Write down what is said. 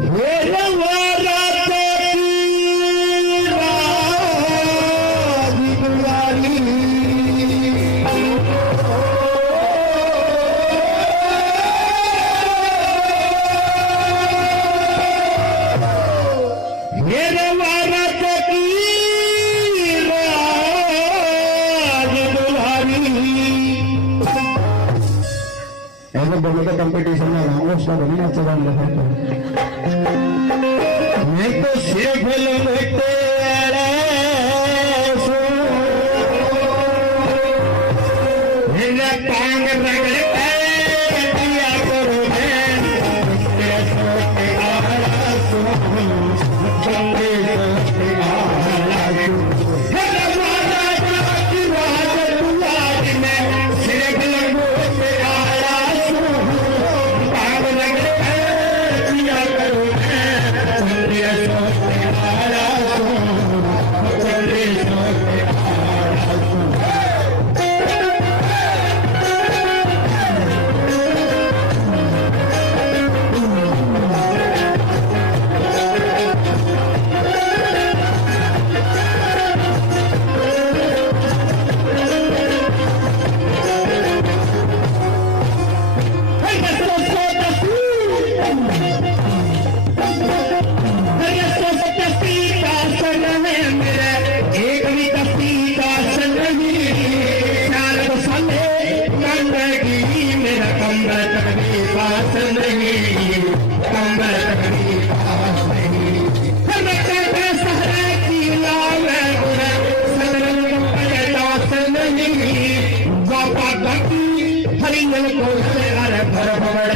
Relevante! बहुत competition में रामोश का बनी ना चला मैं तो सिर्फ़ लगते Yeah. நீங்கள் போகல பரபவட